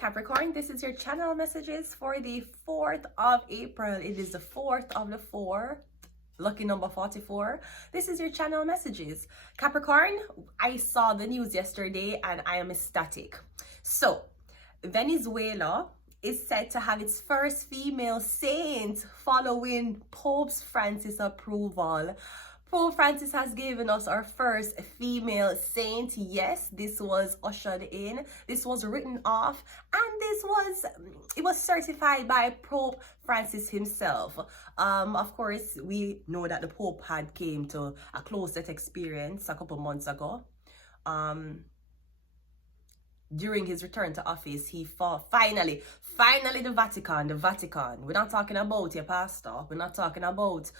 Capricorn, this is your channel messages for the 4th of April. It is the 4th of the 4th, lucky number 44. This is your channel messages. Capricorn, I saw the news yesterday and I am ecstatic. So, Venezuela is said to have its first female saint following Pope Francis' approval. Pope Francis has given us our first female saint. Yes, this was ushered in, this was written off, and it was certified by Pope Francis himself. Of course, we know that the Pope had came to a close-death experience a couple months ago. During his return to office, he fought finally the Vatican. We're not talking about your pastor. We're not talking about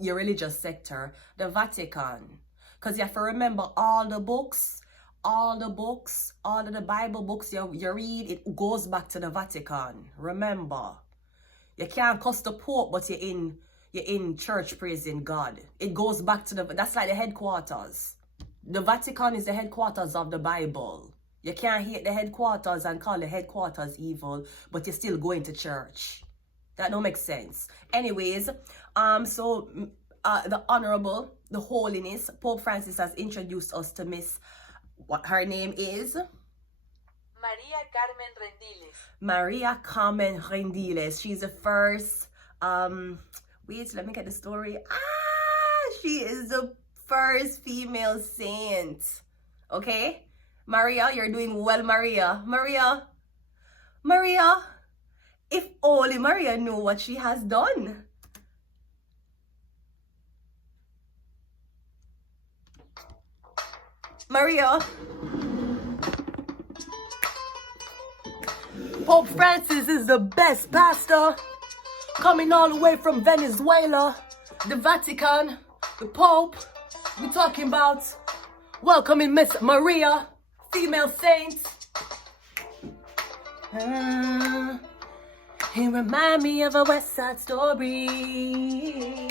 your religious sector. The Vatican. Because you have to remember all the books, all of the Bible books you read, it goes back to the Vatican. Remember. You can't cuss the Pope, but you're in church praising God. It goes back to that's like the headquarters. The Vatican is the headquarters of the Bible. You can't hate the headquarters and call the headquarters evil, but you're still going to church. That don't make sense. Anyways, the Honorable, the Holiness, Pope Francis has introduced us to Miss, what her name is? Maria Carmen Rendiles. Maria Carmen Rendiles. She's the first, wait, let me get the story. She is the first female saint. Okay? Maria, you're doing well, Maria. Maria, if only Maria knew what she has done. Maria. Pope Francis is the best pastor. Coming all the way from Venezuela, the Vatican, the Pope. We're talking about welcoming Miss Maria, female saint. He remind me of a West Side Story.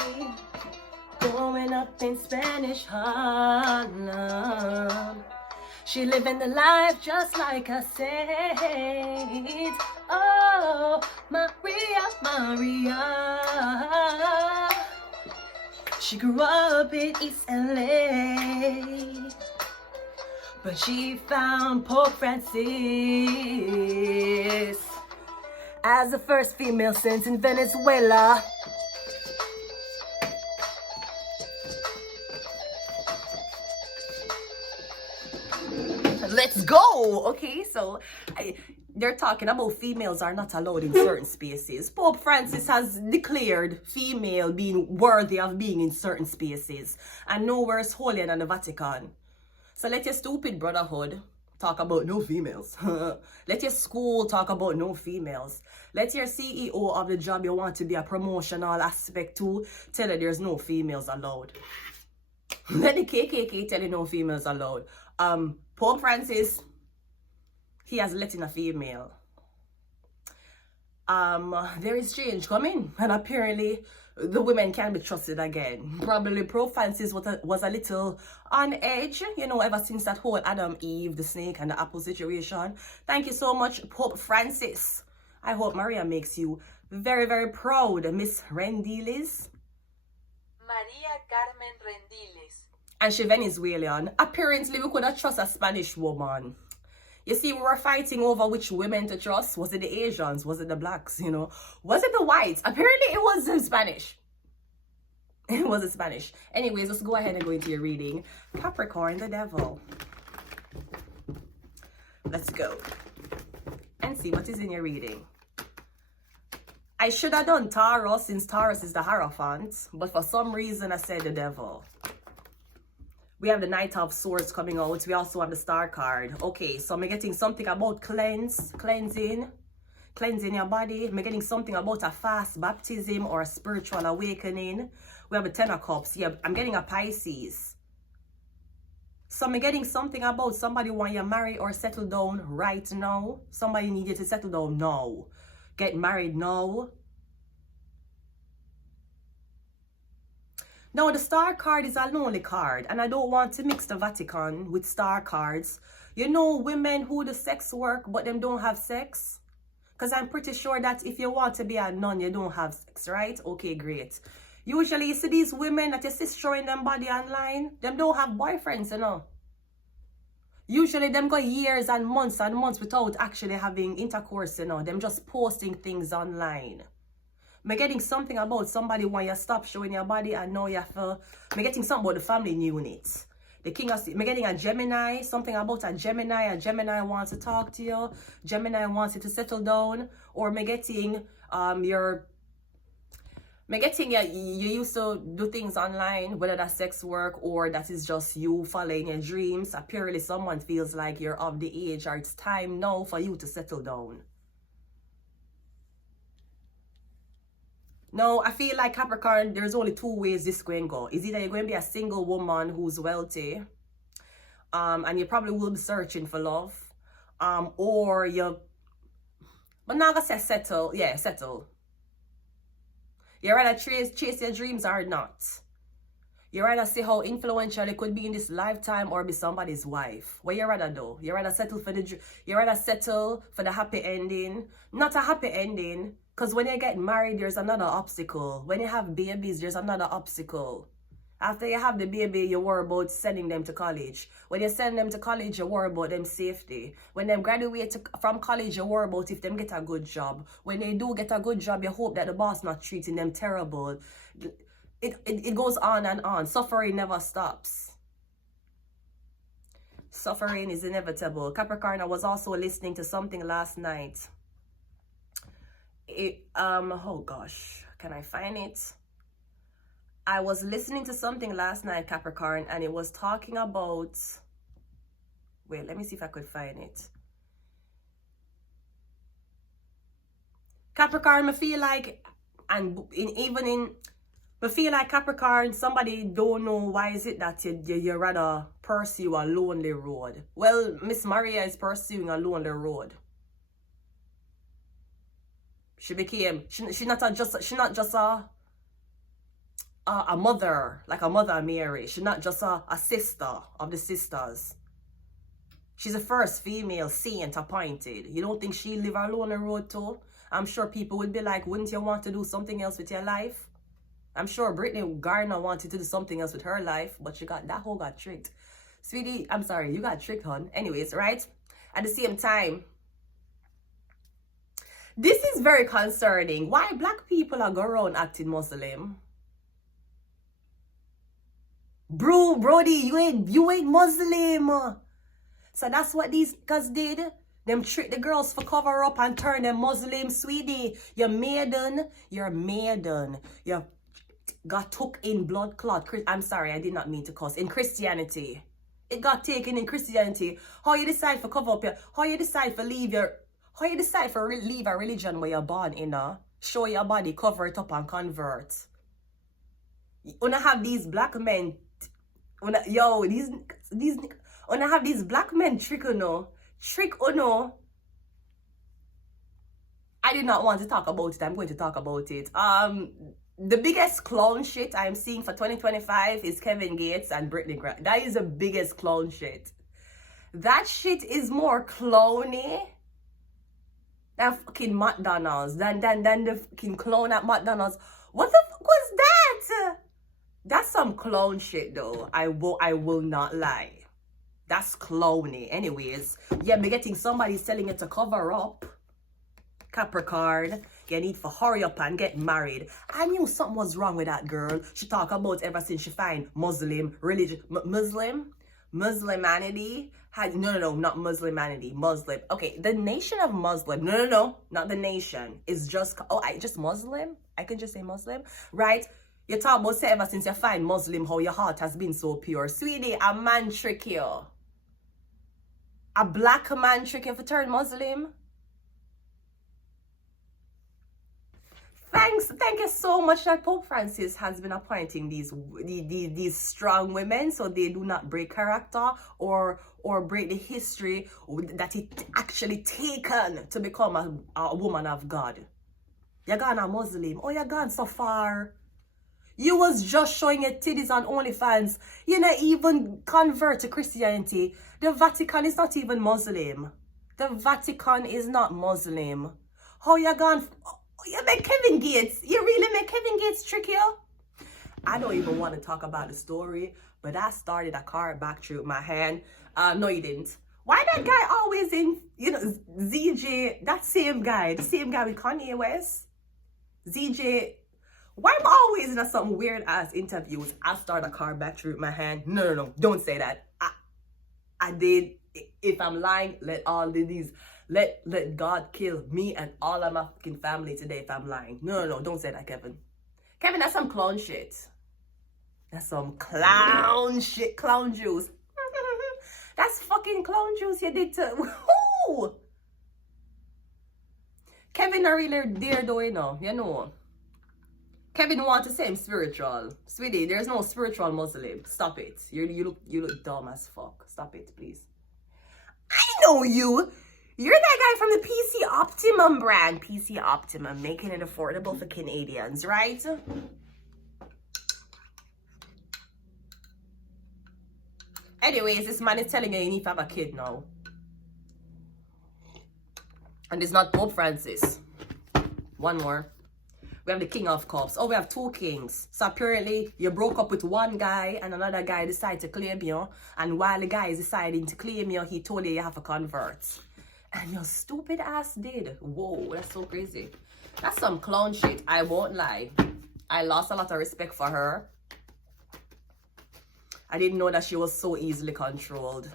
Growing up in Spanish Harlem. She living the life just like a saint. Oh, Maria. She grew up in East LA. But she found Pope Francis as the first female saint in Venezuela. Let's go! Okay, so they're talking about females are not allowed in certain spaces. Pope Francis has declared female being worthy of being in certain spaces. And nowhere is holier than the Vatican. So let your stupid brotherhood talk about no females. Let your school talk about no females. Let your CEO of the job you want to be a promotional aspect to tell you there's no females allowed. Let the KKK tell you no females allowed. Pope Francis, he has let in a female. There is change coming, and apparently the women can be trusted again. Probably Pope Francis was a little on edge, you know, ever since that whole Adam, Eve, the snake, and the apple situation. Thank you so much, Pope Francis. I hope Maria makes you very, very proud, Miss Rendiles. Maria Carmen Rendiles. And she Venezuelan. Apparently, we could not trust a Spanish woman. You see, we were fighting over which women to trust. Was it the Asians? Was it the blacks? You know, was it the whites? Apparently, it was in Spanish. It was in Spanish. Anyways, let's go ahead and go into your reading. Capricorn, the devil. Let's go and see what is in your reading. I should have done Taurus since Taurus is the Hierophant, but for some reason I said the devil. We have the Knight of Swords coming out. We also have the Star card. Okay, so I'm getting something about cleansing your body. I'm getting something about a fast baptism or a spiritual awakening. We have a Ten of Cups. Yeah, I'm getting a Pisces. So I'm getting something about somebody want you to marry or settle down right now. Somebody need you to settle down now. Get married now. Now, the Star card is a lonely card, and I don't want to mix the Vatican with Star cards. You know women who do sex work but them don't have sex? Because I'm pretty sure that if you want to be a nun, you don't have sex, right? Okay, great. Usually you see these women that you see showing them body online, them don't have boyfriends, you know. Usually them go years and months without actually having intercourse, you know. Them just posting things online. Me getting something about somebody when you stop showing your body and now you have to... Me getting something about the family unit. The king of... Me getting a Gemini, something about a Gemini wants to talk to you. Gemini wants you to settle down. Or me getting your... Me getting you used to do things online, whether that's sex work or that is just you following your dreams. Apparently someone feels like you're of the age or it's time now for you to settle down. No, I feel like Capricorn, there's only two ways this going to go. It's either you're going to be a single woman who's wealthy, and you probably will be searching for love, or you're, but not gonna say settle, yeah, settle. You rather chase your dreams or not. You rather see how influential it could be in this lifetime or be somebody's wife. What you rather do? You rather settle for the happy ending, not a happy ending. Because when you get married, there's another obstacle. When you have babies, there's another obstacle. After you have the baby, you worry about sending them to college. When you send them to college, you worry about them safety. When they graduate from college, you worry about if them get a good job. When they do get a good job, you hope that the boss not treating them terrible. It goes on and on. Suffering never stops. Suffering is inevitable. Capricorn, I was also listening to something last night. Oh gosh, can I find it? I was listening to something last night, Capricorn, and it was talking about, wait, let me see if I could find it. Capricorn, I feel like, and I feel like Capricorn, somebody don't know why is it that you rather pursue a lonely road. Well, Miss Maria is pursuing a lonely road. She became, she not just a mother, like a mother Mary. She's not just a sister of the sisters. She's the first female saint appointed. You don't think she live alone on the road too? I'm sure people would be like, wouldn't you want to do something else with your life? I'm sure Brittany Garner wanted to do something else with her life, but that whole got tricked. Sweetie, I'm sorry, you got tricked, hon. Anyways, right? At the same time, this is very concerning. Why black people are going around acting Muslim? Brody, you ain't Muslim. So that's what these guys did. Them trick the girls for cover up and turn them Muslim, sweetie. You're maiden. You got took in blood clot. I'm sorry, I did not mean to cuss. In Christianity. It got taken in Christianity. How you decide for cover up how you decide for leave a religion where you're born in, show your body, cover it up and convert. When I have these black men, when I have these black men trick uno. I did not want to talk about it. I'm going to talk about it. The biggest clown shit I'm seeing for 2025 is Kevin Gates and Brittany Grant. That is the biggest clown shit. That shit is more clowny than fucking McDonald's, than the fucking clown at McDonald's. What the fuck was that? That's some clown shit though. I will not lie. That's clowny. Anyways, yeah, me getting somebody telling you to cover up. Capricorn, you need to hurry up and get married. I knew something was wrong with that girl. She talk about ever since she find Muslim religion, Muslimanity. No, not Muslimanity. Muslim. Okay, the nation of Muslim. No, not the nation. It's just just Muslim. I can just say Muslim, right? You talk about say ever since you find Muslim, how your heart has been so pure, sweetie. A man trick you. A black man trick you for turn Muslim. Thank you so much that Pope Francis has been appointing these strong women so they do not break character or break the history that it actually taken to become a woman of God. You're gone a Muslim. Oh, you're gone so far. You was just showing your titties on OnlyFans. You not even convert to Christianity. The Vatican is not even Muslim. The Vatican is not Muslim. How you gone? You make Kevin Gates. You really make Kevin Gates trick you? I don't even want to talk about the story, but I started a car back through my hand. No, you didn't. Why that guy always in, ZJ, that same guy, the same guy with Kanye West? ZJ, why am I always in some weird ass interviews? I start a car back through my hand. No, don't say that. I did. If I'm lying, let God kill me and all of my fucking family today if I'm lying. No, don't say that, Kevin. Kevin, that's some clown shit. That's some clown shit, clown juice. That's fucking clown juice you did to who? Kevin are really there though, you know. Kevin want to say him spiritual. Sweetie, there's no spiritual Muslim. Stop it. You look dumb as fuck. Stop it, please. I know you. You're that guy from the PC Optimum brand. PC Optimum, making it affordable for Canadians, right? Anyways, this man is telling you need to have a kid now. And it's not Pope Francis. One more. We have the King of Cups. Oh, we have two kings. So apparently, you broke up with one guy and another guy decided to claim you. And while the guy is deciding to claim you, he told you have to convert. And your stupid ass did. Whoa, that's so crazy. That's some clown shit. I won't lie. I lost a lot of respect for her. I didn't know that she was so easily controlled.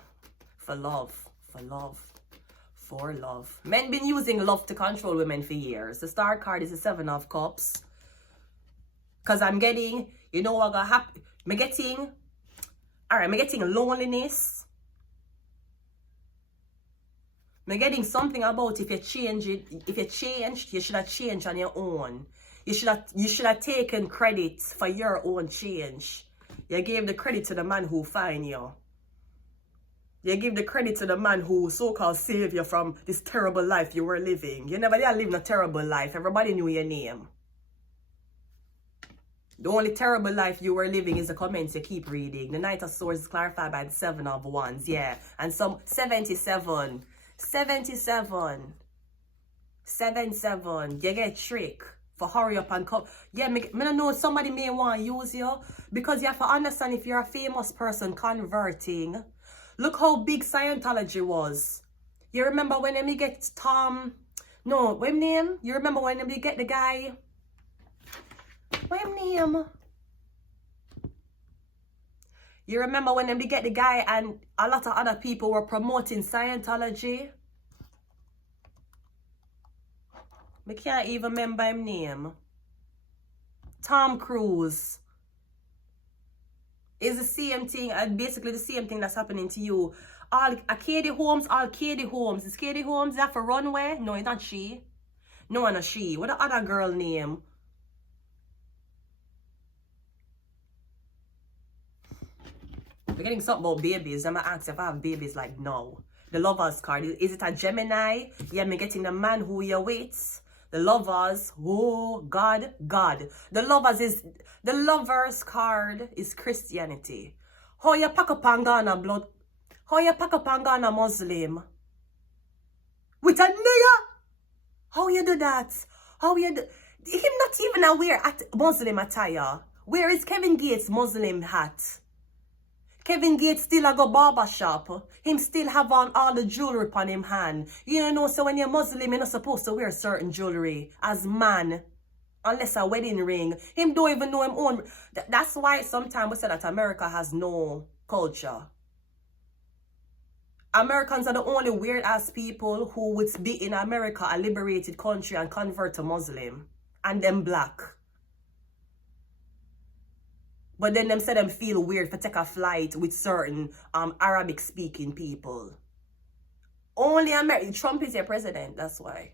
For love. Men been using love to control women for years. The star card is the 7 of Cups. Because I'm getting, you know what got happen? I'm getting loneliness. I'm getting something about if you change it. If you changed, you should have changed on your own. You should have taken credit for your own change. You gave the credit to the man who find you. You give the credit to the man who so-called saved you from this terrible life you were living. You never did live a terrible life. Everybody knew your name. The only terrible life you were living is the comments you keep reading. The Knight of Swords is clarified by the 7 of Wands. Yeah. And some 77. 77. You get tricked. For hurry up and come. Yeah, me don't know somebody may want to use you. Because you have to understand if you're a famous person converting. Look how big Scientology was. You remember when we get Tom... No, what name? You remember when we get the guy... What name? You remember when we get the guy and a lot of other people were promoting Scientology? I can't even remember his name. Tom Cruise. It's the same thing, basically the same thing that's happening to you. Katie Holmes. Is Katie Holmes that for Runway? No, it's not she. No, not she. What the other girl name? We're getting something about babies. I'm gonna ask if I have babies like no. The Lovers card. Is it a Gemini? Yeah, I'm getting the man who you're with. The Lovers, oh God. The Lovers card is Christianity. How you pack up and Ghana blood? How you pack up and Ghana Muslim? With a nigga? How you do that? How you do? Him not even aware at Muslim attire. Where is Kevin Gates' Muslim hat? Kevin Gates still a go barber shop. Him still have on all the jewelry upon him hand. You know, so when you're Muslim, you're not supposed to wear certain jewelry as man. Unless a wedding ring. Him don't even know him own. That's why sometimes we say that America has no culture. Americans are the only weird ass people who would be in America, a liberated country, and convert to Muslim. And them black. But then them say them feel weird for take a flight with certain Arabic speaking people. Only Trump is your president, that's why.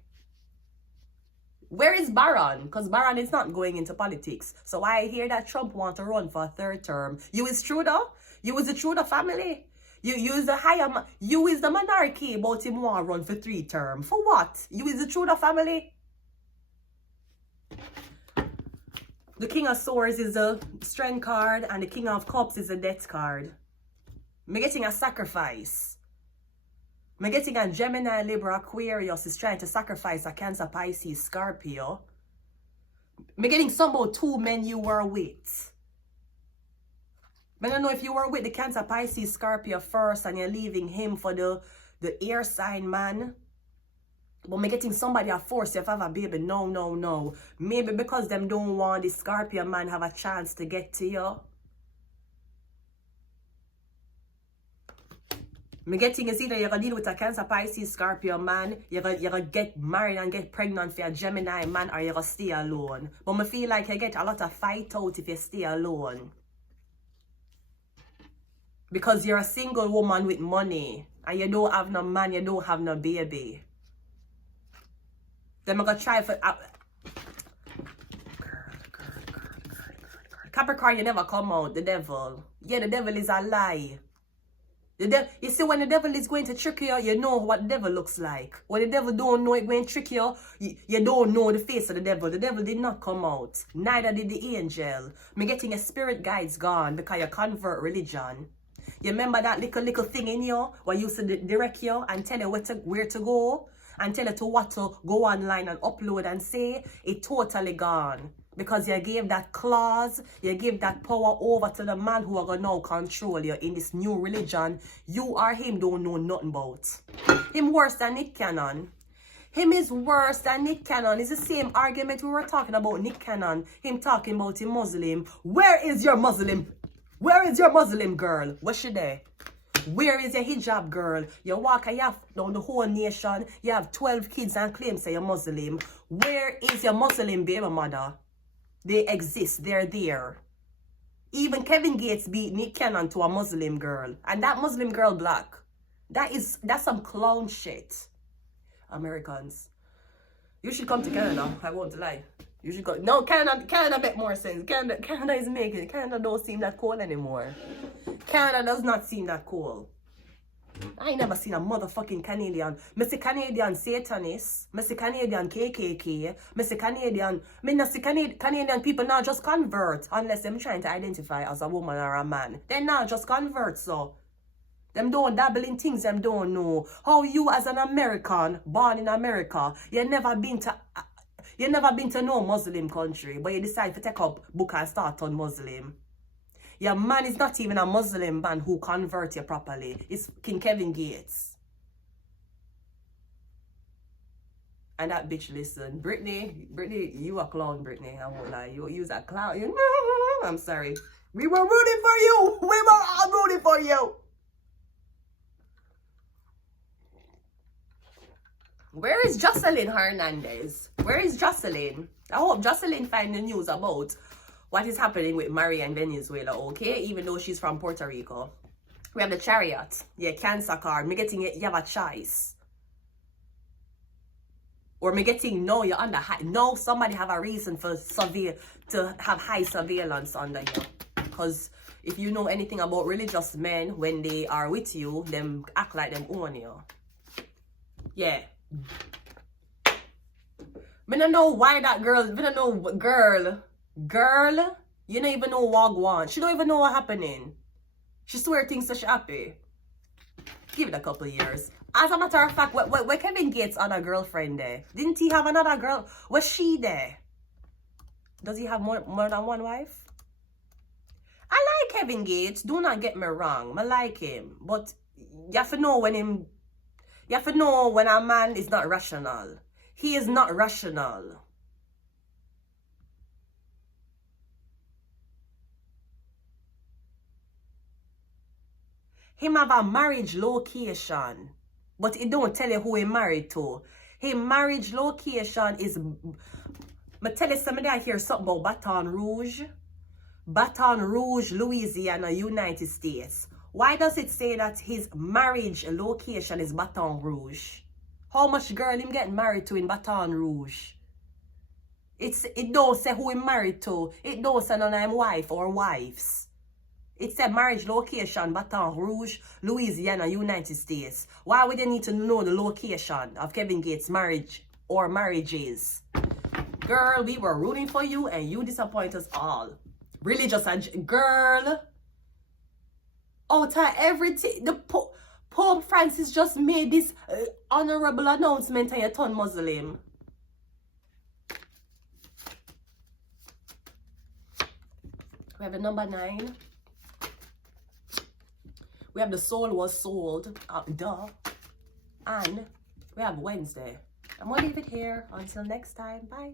Where is Barron? Because Barron is not going into politics. So why I hear that Trump want to run for a 3rd term. You is Trudeau? You is the Trudeau family? You is the you is the monarchy, but him want to run for 3 terms. For what? You is the Trudeau family? The King of Swords is the Strength card, and the King of Cups is the Death card. I'm getting a sacrifice. I'm getting a Gemini, Libra, Aquarius is trying to sacrifice a Cancer, Pisces, Scorpio. I'm getting somehow two men you were with. I don't know if you were with the Cancer, Pisces, Scorpio first and you're leaving him for the air sign man. But me getting somebody a force you have a baby. No. Maybe because them don't want the Scorpio man have a chance to get to you. Me getting is either you're gonna deal with a Cancer, Pisces, Scorpio man, you're gonna get married and get pregnant for a Gemini man, or you're gonna stay alone. But me feel like you get a lot of fight out if you stay alone. Because you're a single woman with money and you don't have no man, you don't have no baby. Then I'm gonna try for Capricorn, you never come out, the devil. Yeah, the devil is a lie. You see, when the devil is going to trick you, you know what the devil looks like. When the devil don't know it going to trick you, you don't know the face of the devil. The devil did not come out. Neither did the angel. Me getting your spirit guides gone because you convert religion. You remember that little thing in you where used to direct you and tell you where to go and tell you to what to go online and upload and say? It totally gone. Because you gave that clause, you gave that power over to the man who are going to now control you in this new religion you or him don't know nothing about. Him worse than Nick Cannon. Him is worse than Nick Cannon. It's the same argument we were talking about Nick Cannon. Him talking about a Muslim. Where is your Muslim? Where is your Muslim girl? Where's she there? Where is your hijab girl? You walk and you have down the whole nation. You have 12 kids and claim say you're Muslim. Where is your Muslim baby mother? They exist. They're there. Even Kevin Gates beat Nick Cannon to a Muslim girl. And that Muslim girl black. That's some clown shit. Americans. You should come to Canada. I won't lie. You should go. No, Canada make more sense. Canada is making it. Canada don't seem that cool anymore. Canada does not seem that cool. I ain't never seen a motherfucking Canadian. Me see Canadian Satanists. Me see Canadian KKK. Me see Canadian... Me not see Canadian people now just convert. Unless them trying to identify as a woman or a man. They now just convert, so. Them don't dabble in things them don't know. How you as an American, born in America, you never been to no Muslim country, but you decide to take up book and start on Muslim. Your man is not even a Muslim man who convert you properly. It's King Kevin Gates. And that bitch listen. Brittany, you a clown, Brittany. I won't lie. You's a clown. I'm sorry. We were rooting for you. We were all rooting for you. Where is Jocelyn Hernandez? Where is Jocelyn? I hope Jocelyn find the news about what is happening with Maria in Venezuela, okay? Even though she's from Puerto Rico. We have the Chariot. Yeah, Cancer card. Me getting it, you have a choice. Or me getting, no, you're under high. No, somebody have a reason for to have high surveillance under you. Because if you know anything about religious men, when they are with you, them act like them own you. Yeah. Me don't know why that girl, me don't know, girl, you don't even know what wants. She don't even know what happening. She swear things that she happy. Give it a couple years. As a matter of fact, where Kevin Gates had a girlfriend there? Didn't he have another girl? Was she there? Does he have more than one wife? I like Kevin Gates. Do not get me wrong. I like him. But you have to know when a man is not rational. He is not rational. Him have a marriage location, but it don't tell you who he married to. His marriage location is... I tell you something, I hear something about Baton Rouge. Baton Rouge, Louisiana, United States. Why does it say that his marriage location is Baton Rouge? How much girl him get married to in Baton Rouge? It don't say who he married to. It don't say none of him wife or wives. It said marriage location, Baton Rouge, Louisiana, United States. Why would they need to know the location of Kevin Gates' marriage or marriages? Girl, we were rooting for you and you disappoint us all. Religious and girl. Out of everything, the Pope Francis just made this honorable announcement and you turn Muslim. We have the number 9. We have the soul was sold. Duh. And we have Wednesday. I'm going to leave it here. Until next time. Bye.